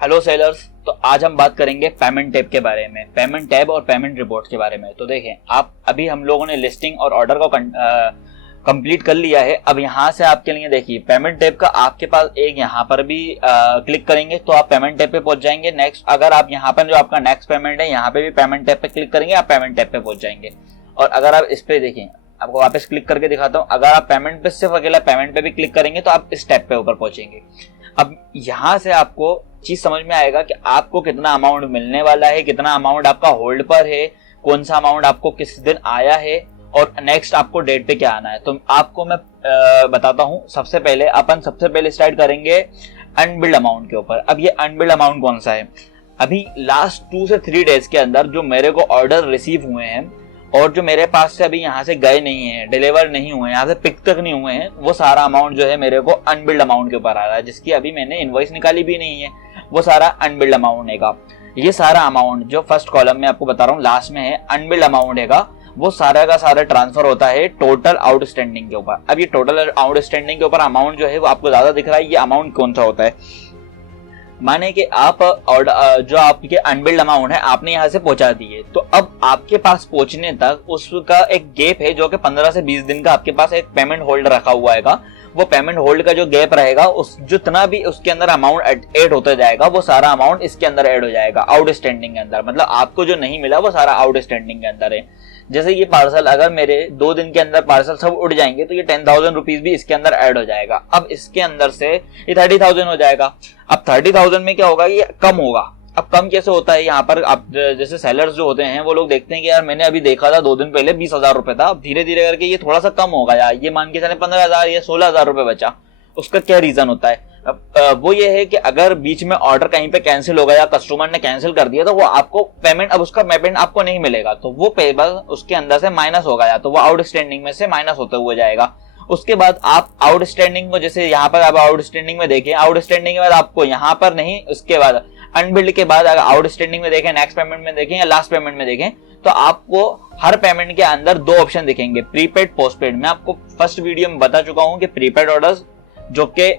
Hello sellers. तो आज हम बात करेंगे पेमेंट टैब के बारे में, पेमेंट टैब और पेमेंट रिपोर्ट के बारे में। तो देखें, आप अभी हम लोगों ने लिस्टिंग और ऑर्डर को कंप्लीट कर लिया है। अब यहाँ से आपके लिए देखिए पेमेंट टैब का आपके पास एक यहाँ पर भी क्लिक करेंगे तो आप पेमेंट टैब पे पहुंच जाएंगे। नेक्स्ट अगर आप यहाँ पर जो आपका नेक्स्ट पेमेंट है यहाँ पे भी पेमेंट टैब पे क्लिक करेंगे, आप पेमेंट टैब पे पहुंच जाएंगे। और अगर आप इस पे देखें, आपको वापस क्लिक करके दिखाता हूँ, अगर आप पेमेंट पे सिर्फ अकेला पेमेंट पे भी क्लिक करेंगे तो आप इस टैब पे ऊपर पहुंचेंगे। अब यहाँ से आपको चीज समझ में आएगा कि आपको कितना अमाउंट मिलने वाला है, कितना अमाउंट आपका होल्ड पर है, कौन सा अमाउंट आपको किस दिन आया है और नेक्स्ट आपको डेट पे क्या आना है। तो आपको मैं बताता हूँ। सबसे पहले स्टार्ट करेंगे अनबिल्ड अमाउंट के ऊपर। अब ये अनबिल्ड अमाउंट कौन सा है? अभी लास्ट 2 से 3 डेज के अंदर जो मेरे को ऑर्डर रिसीव हुए हैं और जो मेरे पास से अभी यहाँ से गए नहीं है, डिलीवर नहीं हुए, यहाँ से पिक तक नहीं हुए हैं, वो सारा अमाउंट जो है मेरे को अनबिल्ड अमाउंट के ऊपर आ रहा है, जिसकी अभी मैंने इनवॉइस निकाली भी नहीं है। वो सारा अनबिल्ड अमाउंट है। ये सारा अमाउंट जो फर्स्ट कॉलम में आपको बता रहा हूँ लास्ट में है अनबिल्ड अमाउंट है, वो सारा का सारा ट्रांसफर होता है टोटल आउटस्टैंडिंग के ऊपर। अब ये टोटल आउटस्टैंडिंग के ऊपर अमाउंट जो है वो आपको ज्यादा दिख रहा है। ये अमाउंट कौन सा होता है? माने कि आप जो आपके अनबिल्ड अमाउंट है आपने यहाँ से पहुंचा दिए, तो अब आपके पास पहुंचने तक उसका एक गैप है जो कि 15 से 20 दिन का आपके पास एक पेमेंट होल्ड रखा हुआ है। वो पेमेंट होल्ड का जो गैप रहेगा, उस जितना भी उसके अंदर अमाउंट ऐड होता जाएगा वो सारा अमाउंट इसके अंदर ऐड हो जाएगा आउटस्टैंडिंग के अंदर। मतलब आपको जो नहीं मिला वो सारा आउटस्टैंडिंग के अंदर है। जैसे ये पार्सल अगर मेरे 2 दिन के अंदर पार्सल सब उड़ जाएंगे तो ये 10,000 रुपीज भी इसके अंदर ऐड हो जाएगा। अब इसके अंदर से ये 30,000 हो जाएगा। अब 30,000 में क्या होगा? ये कम होगा। अब कम कैसे होता है? यहाँ पर आप जैसे सेलर्स जो होते हैं वो लोग देखते हैं कि यार मैंने अभी देखा था 2 दिन पहले 20,000 रुपए था, अब धीरे धीरे करके ये थोड़ा सा कम होगा, यार ये मान के चले 15,000 या 16,000 रुपए बचा। उसका क्या रीजन होता है? वो ये है कि अगर बीच में ऑर्डर कहीं पे कैंसिल होगा या कस्टमर ने कैंसिल कर दिया तो वो आपको पेमेंट, अब उसका पेमेंट आपको नहीं मिलेगा, तो वो पेबल उसके अंदर से माइनस होगा, या तो वो आउटस्टैंडिंग में से माइनस होते हुए जाएगा। उसके बाद आप आउटस्टैंडिंग को, जैसे यहाँ पर आप आउटस्टैंडिंग में देखें, आउटस्टैंडिंग के बाद आपको यहाँ पर नहीं, उसके बाद अनबिल्ड के बाद अगर आउटस्टैंडिंग में देखें, नेक्स्ट पेमेंट में देखें या लास्ट पेमेंट में देखें, तो आपको हर पेमेंट के अंदर 2 ऑप्शन दिखेंगे, प्रीपेड, पोस्टपेड। मैं आपको फर्स्ट वीडियो में बता चुका हूं कि प्रीपेड ऑर्डर्स जो कि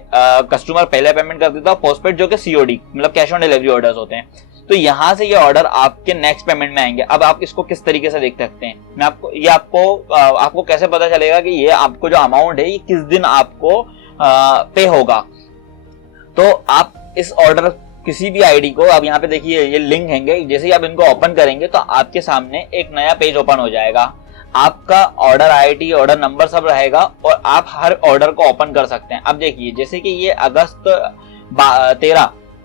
कस्टमर पहले पेमेंट कर देता है, पोस्टपेड जो कि सीओडी मतलब कैश ऑन डिलीवरी ऑर्डर्स होते हैं। तो यहाँ से ये ऑर्डर आपके नेक्स्ट पेमेंट में आएंगे। अब आप इसको किस तरीके से देख सकते हैं? मैं आपको कैसे पता चलेगा कि ये आपको जो अमाउंट है ये किस दिन आपको पे होगा? तो आप इस ऑर्डर किसी भी आईडी को, आप यहाँ पे देखिए ये लिंक हैंगे, जैसे ही आप इनको ओपन करेंगे तो आपके सामने एक नया पेज ओपन हो जाएगा। आपका ऑर्डर आईडी, ऑर्डर नंबर सब रहेगा और आप हर ऑर्डर को ओपन कर सकते हैं। अब देखिए जैसे कि ये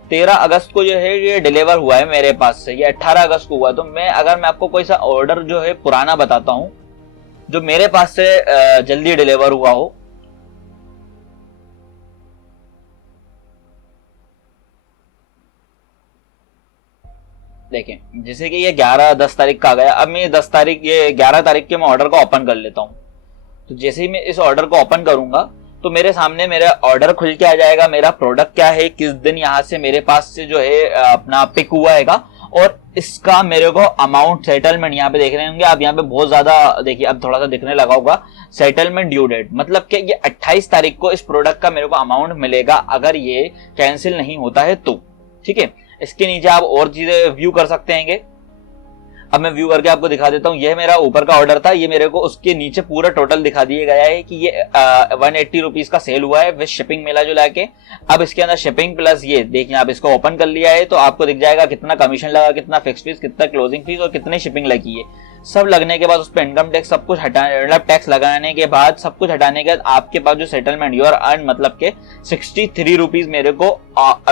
13 अगस्त को जो है ये डिलीवर हुआ है मेरे पास से, ये 18 अगस्त को हुआ। तो मैं आपको कोई सा ऑर्डर जो है पुराना बताता हूं जो मेरे पास से जल्दी डिलीवर हुआ हो। देखें जैसे कि ये 11-10 तारीख का आ गया। अब मैं ये 11 तारीख के मैं ऑर्डर को ओपन कर लेता हूं। तो जैसे ही मैं इस ऑर्डर को ओपन करूंगा तो मेरे सामने मेरा ऑर्डर खुल के आ जाएगा, मेरा प्रोडक्ट क्या है, किस दिन यहाँ से मेरे पास से जो है अपना पिक हुआ है, और इसका मेरे को अमाउंट सेटलमेंट यहाँ पे देख रहे होंगे आप। यहाँ पे बहुत ज्यादा देखिए, अब थोड़ा सा दिखने लगा होगा सेटलमेंट ड्यू डेट, मतलब कि ये 28 तारीख को इस प्रोडक्ट का मेरे को अमाउंट मिलेगा अगर ये कैंसिल नहीं होता है तो। ठीक है, इसके नीचे आप और चीजें व्यू कर सकते हैं। अब मैं व्यू करके आपको दिखा देता हूं। यह मेरा ऊपर का ऑर्डर था, ये मेरे को उसके नीचे पूरा टोटल दिखा दिया गया है कि ये 180 रुपीज का सेल हुआ है विद शिपिंग मिला जुला के। अब इसके अंदर शिपिंग प्लस ये देखिए, आप इसको ओपन कर लिया है तो आपको दिख जाएगा कितना कमीशन लगा, कितना फिक्स फीस, कितना क्लोजिंग फीस और कितनी शिपिंग लगी है। सब लगने के बाद उस पर इनकम टैक्स सब कुछ मतलब टैक्स लगाने के बाद, सब कुछ हटाने के बाद आपके पास जो सेटलमेंट योर अर्न मतलब के 63 रुपीज मेरे को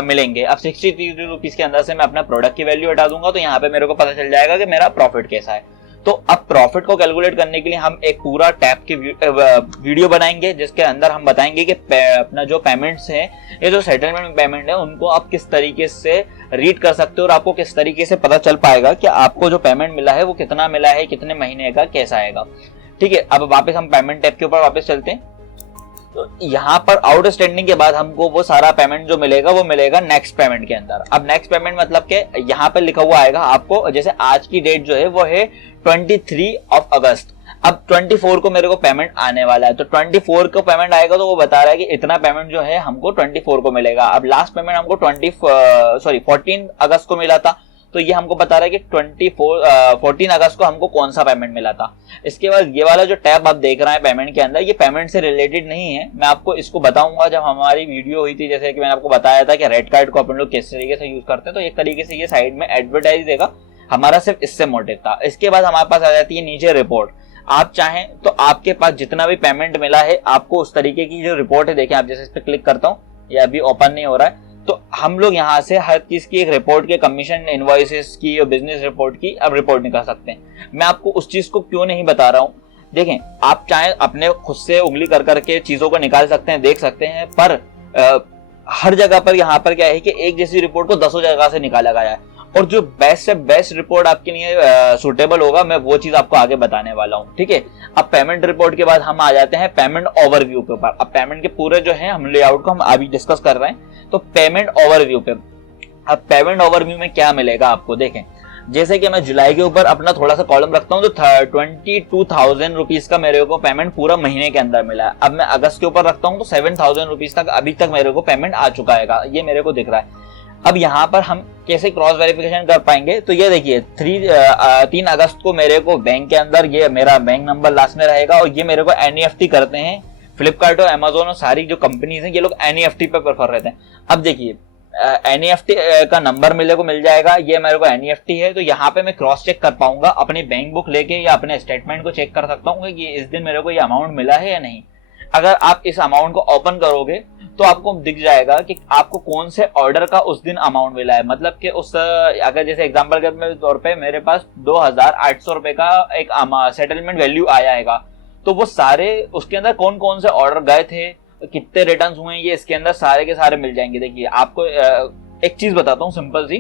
मिलेंगे। अब 63 रुपीज के अंदर से मैं अपना प्रोडक्ट की वैल्यू हटा दूंगा तो यहाँ पे मेरे को पता चल जाएगा कि मेरा प्रॉफिट कैसा है। तो अब प्रॉफिट को कैलकुलेट करने के लिए हम एक पूरा टैब की वीडियो बनाएंगे जिसके अंदर हम बताएंगे कि अपना जो पेमेंट्स हैं, ये जो सेटलमेंट पेमेंट है, उनको आप किस तरीके से रीड कर सकते हो और आपको किस तरीके से पता चल पाएगा कि आपको जो पेमेंट मिला है वो कितना मिला है, कितने महीने का, कैसा आएगा। ठीक है, अब वापस हम पेमेंट टैब के ऊपर वापस चलते हैं। तो यहाँ पर आउटस्टैंडिंग के बाद हमको वो सारा पेमेंट जो मिलेगा वो मिलेगा नेक्स्ट पेमेंट के अंदर। अब नेक्स्ट पेमेंट मतलब के यहाँ पे लिखा हुआ आएगा आपको, जैसे आज की डेट जो है वो है 23 अगस्त। अब 24 को मेरे को पेमेंट आने वाला है, तो 24 को पेमेंट आएगा तो वो बता रहा है कि इतना पेमेंट जो है हमको 24 को मिलेगा। अब लास्ट पेमेंट हमको 14 अगस्त को मिला था, तो ये हमको बता रहा है कि 14 अगस्त को हमको कौन सा पेमेंट मिला था। इसके बाद ये वाला जो टैब आप देख रहे हैं पेमेंट के अंदर, ये पेमेंट से रिलेटेड नहीं है, मैं आपको इसको बताऊंगा जब हमारी वीडियो हुई थी। जैसे कि मैंने आपको बताया था कि रेड कार्ड को अपन लोग किस तरीके से यूज करते हैं, तो एक तरीके से ये साइड में एडवर्टाइज देगा, हमारा सिर्फ इससे मोटिव था। इसके बाद हमारे पास आ जाती है नीचे रिपोर्ट। आप चाहें तो आपके पास जितना भी पेमेंट मिला है आपको उस तरीके की जो रिपोर्ट है, देखें आप जैसे इस पर क्लिक करता हूँ, ये अभी ओपन नहीं हो रहा है, तो हम लोग यहाँ से हर चीज की एक रिपोर्ट के, कमीशन, इनवॉइसेस की और बिजनेस रिपोर्ट की अब रिपोर्ट निकाल सकते हैं। मैं आपको उस चीज को क्यों नहीं बता रहा हूँ, देखें आप चाहे अपने खुद से उंगली कर करके चीजों को निकाल सकते हैं, देख सकते हैं, पर हर जगह पर यहाँ पर क्या है कि एक जैसी रिपोर्ट को 10 जगह से निकाला गया है, और जो बेस्ट से बेस्ट रिपोर्ट आपके लिए सुटेबल होगा मैं वो चीज आपको आगे बताने वाला हूँ, ठीक है। अब पेमेंट रिपोर्ट के बाद हम आ जाते हैं पेमेंट ओवरव्यू के ऊपर। अब पेमेंट के पूरे जो है हम लेआउट को हम अभी डिस्कस कर रहे हैं, तो पेमेंट ओवरव्यू पे। अब पेमेंट ओवरव्यू में क्या मिलेगा आपको, देखें जैसे कि मैं जुलाई के ऊपर अपना थोड़ा सा कॉलम रखता हूँ, तो 22,000 रुपीज का मेरे को पेमेंट पूरा महीने के अंदर मिला है। अब मैं अगस्त के ऊपर रखता हूँ तो 7,000 रुपीज तक अभी तक मेरे को पेमेंट आ चुका है, ये मेरे को दिख रहा है। अब यहाँ पर हम कैसे क्रॉस वेरिफिकेशन कर पाएंगे, तो ये देखिए 3 अगस्त को मेरे को बैंक के अंदर ये मेरा बैंक नंबर लास्ट में रहेगा, और ये मेरे को एनईएफटी करते हैं। फ्लिपकार्ट और अमेजोन और सारी जो कंपनीज हैं ये लोग एनईएफटी पे प्रेफर रहते हैं। अब देखिए एनईएफटी का नंबर मेरे को मिल जाएगा, ये मेरे को एनईएफटी है, तो यहाँ पे मैं क्रॉस चेक कर पाऊंगा, अपनी बैंक बुक लेके या अपने स्टेटमेंट को चेक कर सकता हूँ कि इस दिन मेरे को ये अमाउंट मिला है या नहीं। अगर आप इस अमाउंट को ओपन करोगे तो आपको दिख जाएगा कि आपको कौन से ऑर्डर का उस दिन अमाउंट मिला है। मतलब कि उस अगर जैसे एग्जांपल के तौर पे मेरे पास 2,800 रुपए का एक सेटलमेंट वैल्यू आया है, तो वो सारे उसके अंदर कौन कौन से ऑर्डर गए थे, कितने रिटर्न्स हुए, ये इसके अंदर सारे के सारे मिल जाएंगे। देखिए आपको एक चीज बताता हूँ सिंपल सी,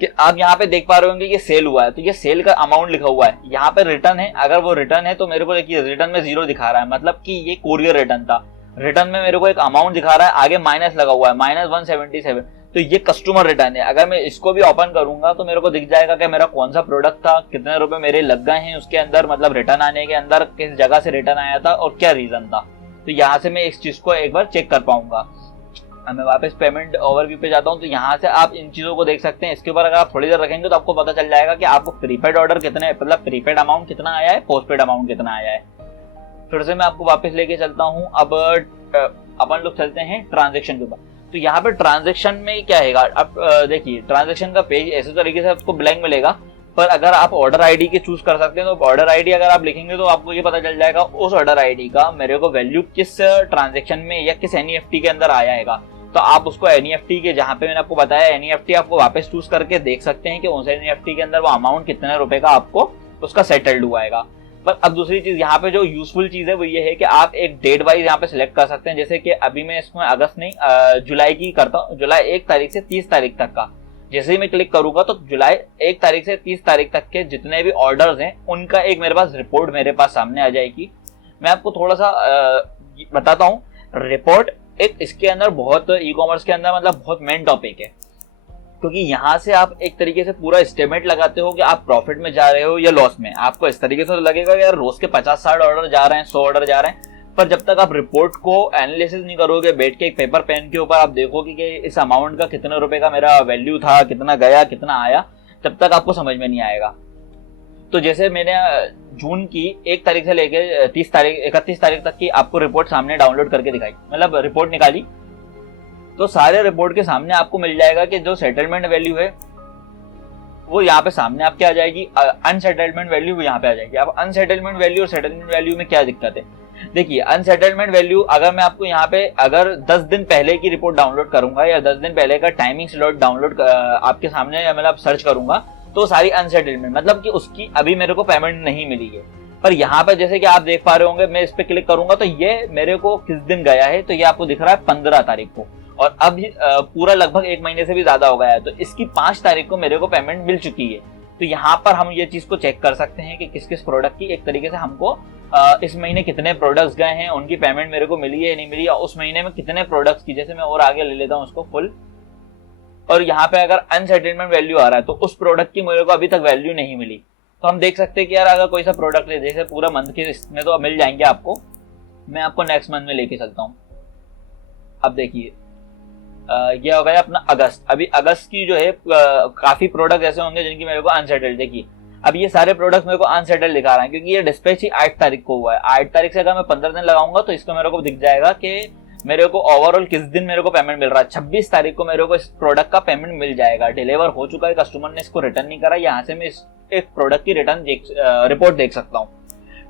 कि आप यहाँ पे देख पा रहे होंगे कि सेल हुआ है, तो ये सेल का अमाउंट लिखा हुआ है, यहाँ पे रिटर्न है। अगर वो रिटर्न है तो मेरे को देखिए रिटर्न में 0 दिखा रहा है, मतलब कि ये कोरियर रिटर्न था। रिटर्न में मेरे को एक अमाउंट दिखा रहा है, आगे माइनस लगा हुआ है, -177, तो ये कस्टमर रिटर्न है। अगर मैं इसको भी ओपन करूंगा तो मेरे को दिख जाएगा कि मेरा कौन सा प्रोडक्ट था, कितने रुपए मेरे लग गए हैं उसके अंदर, मतलब रिटर्न आने के अंदर किस जगह से रिटर्न आया था और क्या रीजन था। तो यहाँ से मैं इस चीज को एक बार चेक कर पाऊंगा। मैं वापस पेमेंट ओवरव्यू पे जाता हूँ, तो यहाँ से आप इन चीजों को देख सकते हैं। इसके ऊपर अगर आप थोड़ी देर रखेंगे तो आपको पता चल जाएगा कि आपको प्रीपेड ऑर्डर कितने, मतलब प्रीपेड अमाउंट कितना आया है, पोस्टपेड अमाउंट कितना आया है। फिर से मैं आपको वापस लेके चलता हूँ। अब अपन लोग चलते हैं ट्रांजेक्शन के ऊपर। तो यहाँ पे ट्रांजेक्शन में क्या है, अब देखिए ट्रांजेक्शन का पेज ऐसे तरीके से आपको ब्लैंक मिलेगा, पर अगर आप ऑर्डर आईडी के चूज कर सकते हैं, तो ऑर्डर आईडी अगर आप लिखेंगे तो आपको ये पता चल जाएगा उस ऑर्डर आईडी का मेरे को वैल्यू किस ट्रांजेक्शन में या किस एनईएफटी के अंदर आया है। तो आप उसको एनईएफटी के, जहां पे मैंने आपको बताया एनईएफटी, आपको वापस चूज करके देख सकते हैं कि उस एनईएफटी के अंदर वो अमाउंट कितने रुपए का आपको उसका सेटल्ड हुआ है। पर अब दूसरी चीज यहाँ पे जो यूजफुल चीज है वो ये है कि आप एक डेट वाइज यहाँ पे सिलेक्ट कर सकते हैं। जैसे कि अभी मैं इसमें अगस्त नहीं जुलाई की करता हूँ, जुलाई 1 तारीख से 30 तारीख तक का। जैसे ही मैं क्लिक करूंगा तो जुलाई 1 तारीख से 30 तारीख तक के जितने भी ऑर्डर्स हैं उनका एक मेरे पास रिपोर्ट मेरे पास सामने आ जाएगी। मैं आपको थोड़ा सा बताता हूँ। रिपोर्ट एक इसके अंदर बहुत ई कॉमर्स के अंदर मतलब बहुत मेन टॉपिक है, क्योंकि यहाँ से आप एक तरीके से पूरा एस्टिमेट लगाते हो कि आप प्रॉफिट में जा रहे हो या लॉस में। आपको इस तरीके से तो लगेगा कि यार रोज के 50-60 ऑर्डर जा रहे हैं, 100 ऑर्डर जा रहे हैं, पर जब तक आप रिपोर्ट को एनालिसिस नहीं करोगे बैठ के एक पेपर पेन के ऊपर, आप देखोगे कि इस अमाउंट का कितने रुपए का मेरा वैल्यू था, कितना गया कितना आया, तब तक आपको समझ में नहीं आएगा। तो जैसे मैंने जून की 1 तारीख से लेकर 31 तारीख तक की आपको रिपोर्ट सामने डाउनलोड करके दिखाई, मतलब रिपोर्ट निकाली, तो सारे रिपोर्ट के सामने आपको मिल जाएगा कि जो सेटलमेंट वैल्यू है वो यहाँ पे सामने आपके आ जाएगी, अनसेटलमेंट वैल्यू वो यहाँ पे आ जाएगी। अब अनसेटलमेंट वैल्यू और सेटलमेंट वैल्यू में क्या दिक्कत है, देखिए अनसेटलमेंट वैल्यू अगर मैं आपको यहाँ पे अगर 10 दिन पहले की रिपोर्ट डाउनलोड करूंगा या 10 दिन पहले का टाइमिंग स्लॉट डाउनलोड आपके सामने मतलब सर्च करूंगा, तो सारी अनसेटलमेंट मतलब कि उसकी अभी मेरे को पेमेंट नहीं मिली है। पर यहाँ पे जैसे कि आप देख पा रहे होंगे, मैं इस पे क्लिक करूंगा तो ये मेरे को किस दिन गया है, तो ये आपको दिख रहा है 15 तारीख को, और अब पूरा लगभग 1 महीने से भी ज्यादा हो गया है, तो इसकी 5 तारीख को मेरे को पेमेंट मिल चुकी है। तो यहाँ पर हम ये चीज को चेक कर सकते हैं कि किस किस प्रोडक्ट की एक तरीके से हमको इस महीने कितने प्रोडक्ट्स गए हैं, उनकी पेमेंट मेरे को मिली है नहीं मिली, या उस महीने में कितने प्रोडक्ट्स की, जैसे मैं और आगे ले लेता हूँ उसको फुल, और यहाँ पे अगर अनसेटलमेंट वैल्यू आ रहा है तो उस प्रोडक्ट की मेरे को अभी तक वैल्यू नहीं मिली, तो हम देख सकते हैं कि यार अगर कोई सा प्रोडक्ट ले, जैसे पूरा मंथ के इसमें तो मिल जाएंगे आपको, मैं आपको नेक्स्ट मंथ में लेके चलता हूँ। अब देखिए ये हो गया अपना अगस्त। अभी अगस्त की जो है काफी प्रोडक्ट ऐसे होंगे जिनकी मेरे को अनसेटल्ड, देखिए अब ये सारे प्रोडक्ट्स मेरे को अनसेटल्ड दिखा रहे हैं क्योंकि ये डिस्पैच ही 8 तारीख को हुआ है। 8 तारीख से अगर मैं 15 दिन लगाऊंगा तो इसको मेरे को दिख जाएगा कि मेरे को ओवरऑल किस दिन मेरे को पेमेंट मिल रहा है। 26 तारीख को मेरे को इस प्रोडक्ट का पेमेंट मिल जाएगा, डिलीवर हो चुका है, कस्टमर ने इसको रिटर्न नहीं करा, यहाँ से मैं इस एक प्रोडक्ट की रिटर्न रिपोर्ट देख सकता हूँ।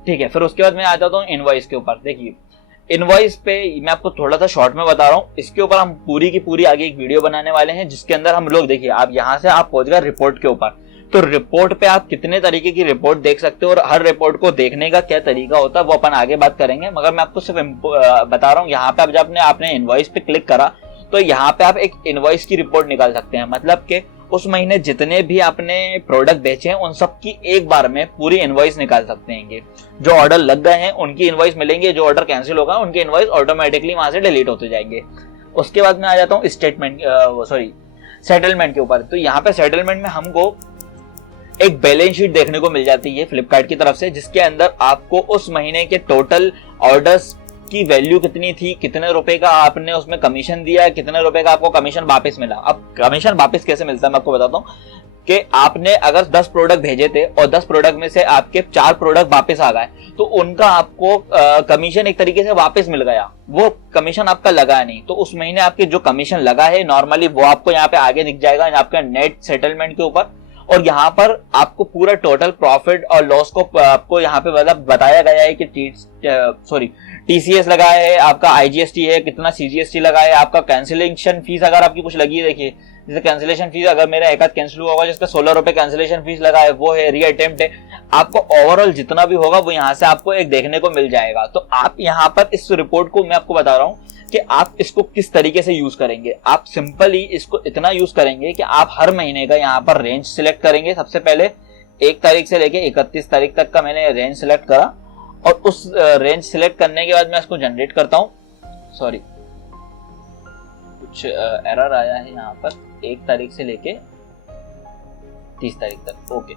ठीक है, फिर उसके बाद मैं आ जाता हूँ इनवॉइस के ऊपर। देखिए इनवॉइस पे मैं आपको थोड़ा सा शॉर्ट में बता रहा हूँ, इसके ऊपर हम पूरी की पूरी आगे एक वीडियो बनाने वाले हैं जिसके अंदर हम लोग, देखिए आप यहाँ से आप पहुंच गए रिपोर्ट के ऊपर, तो रिपोर्ट पे आप कितने तरीके की रिपोर्ट देख सकते हो और हर रिपोर्ट को देखने का क्या तरीका होता है वो अपन आगे बात करेंगे। मगर मैं आपको सिर्फ बता रहा हूँ, यहाँ पे अब जब आपने इनवॉइस पे क्लिक करा तो यहाँ पे आप एक इनवॉइस की रिपोर्ट निकाल सकते हैं। मतलब कि उस महीने जितने भी आपने प्रोडक्ट बेचे हैं उन सब की एक बार में पूरी इनवॉइस निकाल सकते हैं। जो ऑर्डर लग गए हैं उनकी इनवॉइस मिलेंगे, जो ऑर्डर कैंसिल होगा उनके इनवॉइस ऑटोमेटिकली वहां से डिलीट होते जाएंगे। उसके बाद मैं आ जाता हूँ सेटलमेंट के ऊपर। तो यहाँ पे सेटलमेंट में हमको एक बैलेंस शीट देखने को मिल जाती है फ्लिपकार्ट की तरफ से, जिसके अंदर आपको उस महीने के टोटल ऑर्डर्स की वैल्यू कितनी थी, कितने रुपए का आपने उसमें कमीशन दिया, कितने रुपए का आपको कमीशन वापस मिला। अब कमीशन वापस कैसे मिलता है मैं आपको बताता हूँ कि आपने अगर 10 प्रोडक्ट भेजे थे और 10 प्रोडक्ट में से आपके 4 प्रोडक्ट वापस आ गए तो उनका आपको कमीशन एक तरीके से वापस मिल गया, वो कमीशन आपका लगा नहीं। तो उस महीने आपके जो कमीशन लगा है नॉर्मली वो आपको यहाँ पे आगे दिख जाएगा आपका नेट सेटलमेंट के ऊपर, और यहाँ पर आपको पूरा टोटल प्रॉफिट और लॉस को आपको यहाँ पे मतलब बताया गया है कि टीसीएस लगा है, आपका आईजीएसटी है, कितना सीजीएसटी लगा है, आपका कैंसिलेशन फीस अगर आपकी कुछ लगी है, देखिए जैसे कैंसिलेशन फीस अगर मेरा एक आध कैंसिल हुआ होगा जिसका 16 रुपए कैंसिलेशन फीस लगा है वो है, री अटेम्प्ट है, आपको ओवरऑल जितना भी होगा वो यहाँ से आपको एक देखने को मिल जाएगा। तो आप यहाँ पर इस रिपोर्ट को मैं आपको बता रहा हूँ कि आप इसको किस तरीके से यूज करेंगे। आप सिंपली इसको इतना यूज करेंगे कि आप हर महीने का यहाँ पर रेंज सिलेक्ट करेंगे। सबसे पहले 1 तारीख से लेके 31 तारीख तक का मैंने रेंज सिलेक्ट करा, और उस रेंज सिलेक्ट करने के बाद मैं इसको जनरेट करता हूँ। सॉरी कुछ एरर आया है यहाँ पर, 1 तारीख से लेके 30 तारीख तक। ओके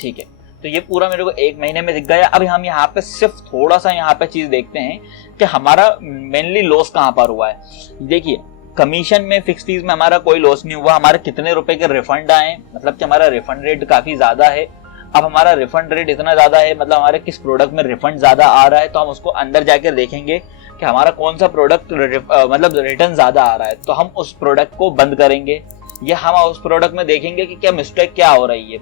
ठीक है, तो ये पूरा मेरे को 1 महीने में दिख गया। अब हम यहाँ पे सिर्फ थोड़ा सा यहाँ पे चीज देखते हैं कि हमारा मेनली लॉस कहाँ पर हुआ है। देखिए कमीशन में, फिक्स फीस में हमारा कोई लॉस नहीं हुआ, हमारे कितने रुपए के रिफंड आए, मतलब कि हमारा रिफंड रेट काफी ज्यादा है। अब हमारा रिफंड रेट इतना ज्यादा है, मतलब हमारे किस प्रोडक्ट में रिफंड ज्यादा आ रहा है, तो हम उसको अंदर जाकर देखेंगे कि हमारा कौन सा प्रोडक्ट मतलब रिटर्न ज्यादा आ रहा है, तो हम उस प्रोडक्ट को बंद करेंगे, या हम उस प्रोडक्ट में देखेंगे कि क्या मिस्टेक क्या हो रही है।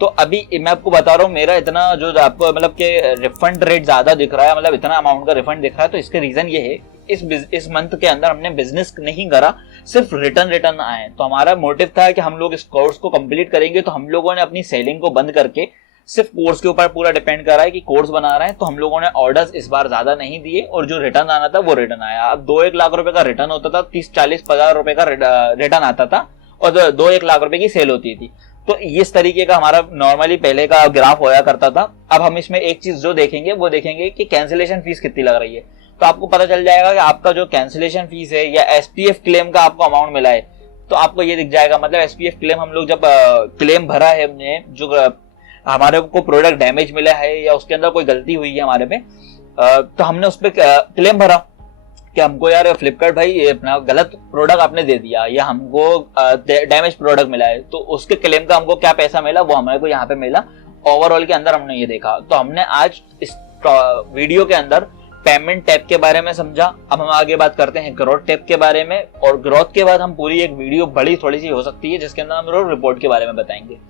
तो अभी मैं आपको बता रहा हूँ मेरा इतना जो आपको मतलब कि रिफंड रेट ज्यादा दिख रहा है, मतलब इतना अमाउंट का रिफंड दिख रहा है, तो इसके रीजन ये है इस मंथ के अंदर हमने बिजनेस नहीं करा, सिर्फ रिटर्न आए। तो हमारा मोटिव था कि हम लोग इस कोर्स को कंप्लीट करेंगे, तो हम लोगों ने अपनी सेलिंग को बंद करके सिर्फ कोर्स के ऊपर पूरा डिपेंड कर रहा है कि कोर्स बना रहे हैं। तो हम लोगों ने ऑर्डर्स इस बार ज्यादा नहीं दिए, और जो रिटर्न आना था वो रिटर्न आया। अब 2-1 लाख रुपए का रिटर्न होता था, 30-40-50 रुपए का रिटर्न आता था, और 2-1 लाख रुपए की सेल होती थी। तो इस तरीके का हमारा नॉर्मली पहले का ग्राफ होया करता था। अब हम इसमें एक चीज जो देखेंगे वो देखेंगे कि कैंसिलेशन फीस कितनी लग रही है। तो आपको पता चल जाएगा कि आपका जो कैंसिलेशन फीस है या एसपीएफ क्लेम का आपको अमाउंट मिला है, तो आपको ये दिख जाएगा। मतलब एसपीएफ क्लेम हम लोग जब क्लेम भरा है हमने, जो हमारे को प्रोडक्ट डैमेज मिला है या उसके अंदर कोई गलती हुई है हमारे पे, तो हमने उस पर क्लेम भरा कि हमको यार फ्लिपकार्ट भाई अपना गलत प्रोडक्ट आपने दे दिया, या हमको डैमेज प्रोडक्ट मिला है, तो उसके क्लेम का हमको क्या पैसा मिला वो हमारे को यहाँ पे मिला। ओवरऑल के अंदर हमने ये देखा। तो हमने आज इस वीडियो के अंदर पेमेंट टैब के बारे में समझा। अब हम आगे बात करते हैं ग्रोथ टैब के बारे में, और ग्रोथ के बाद हम पूरी एक वीडियो बड़ी थोड़ी सी हो सकती है जिसके अंदर हम लोग रिपोर्ट के बारे में बताएंगे।